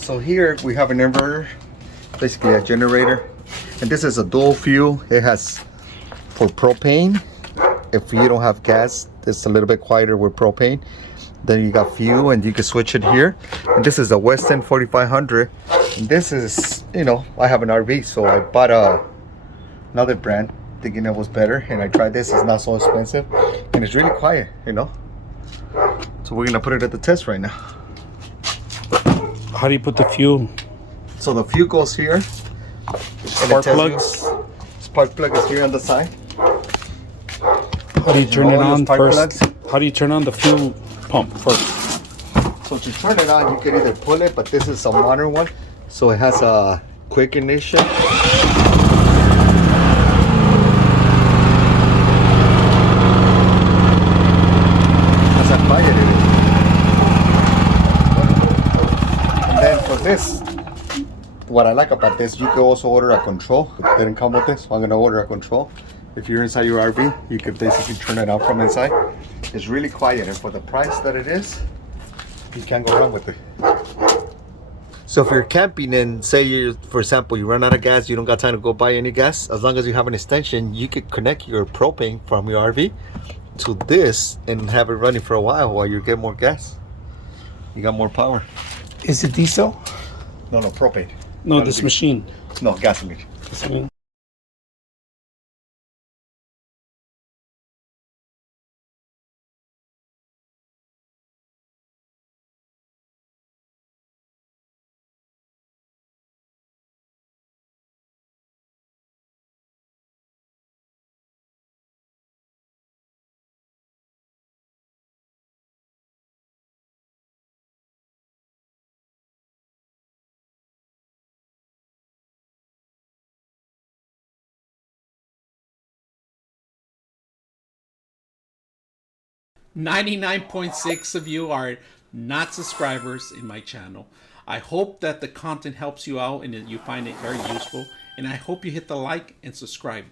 So here we have an inverter, basically a generator, and this is a dual fuel. It has for propane. If you don't have gas, it's a little bit quieter with propane. Then you got fuel, and you can switch it here. And this is a Weston 4500. And this is, you know, I have an RV, so I bought another brand thinking it was better, and I tried this. It's not so expensive, and it's really quiet, you know. So we're gonna put it at the test right now. How do you put the fuel? So the fuel goes here. Spark plugs? Spark plug is here on the side. How do you turn it on first? Plugs. How do you turn on the fuel pump first? So to turn it on, you can either pull it, but this is a modern one. So it has a quick ignition. That's how quiet it is. And then for this, what I like about this, you can also order a control. It didn't come with this, so I'm gonna order a control. If you're inside your RV, you could basically turn it on from inside. It's really quiet, and for the price that it is, you can't go wrong with it. So if you're camping and say you, for example, you run out of gas, you don't got time to go buy any gas, as long as you have an extension, you could connect your propane from your RV to this and have it running for a while you get more gas. You got more power. Is it diesel? No, propane. No, Not this diesel. machine. No, gasoline. Gasoline. .6 of you are not subscribers in my channel. I hope that the content helps you out and that you find it very useful, and I hope you hit the like and subscribe.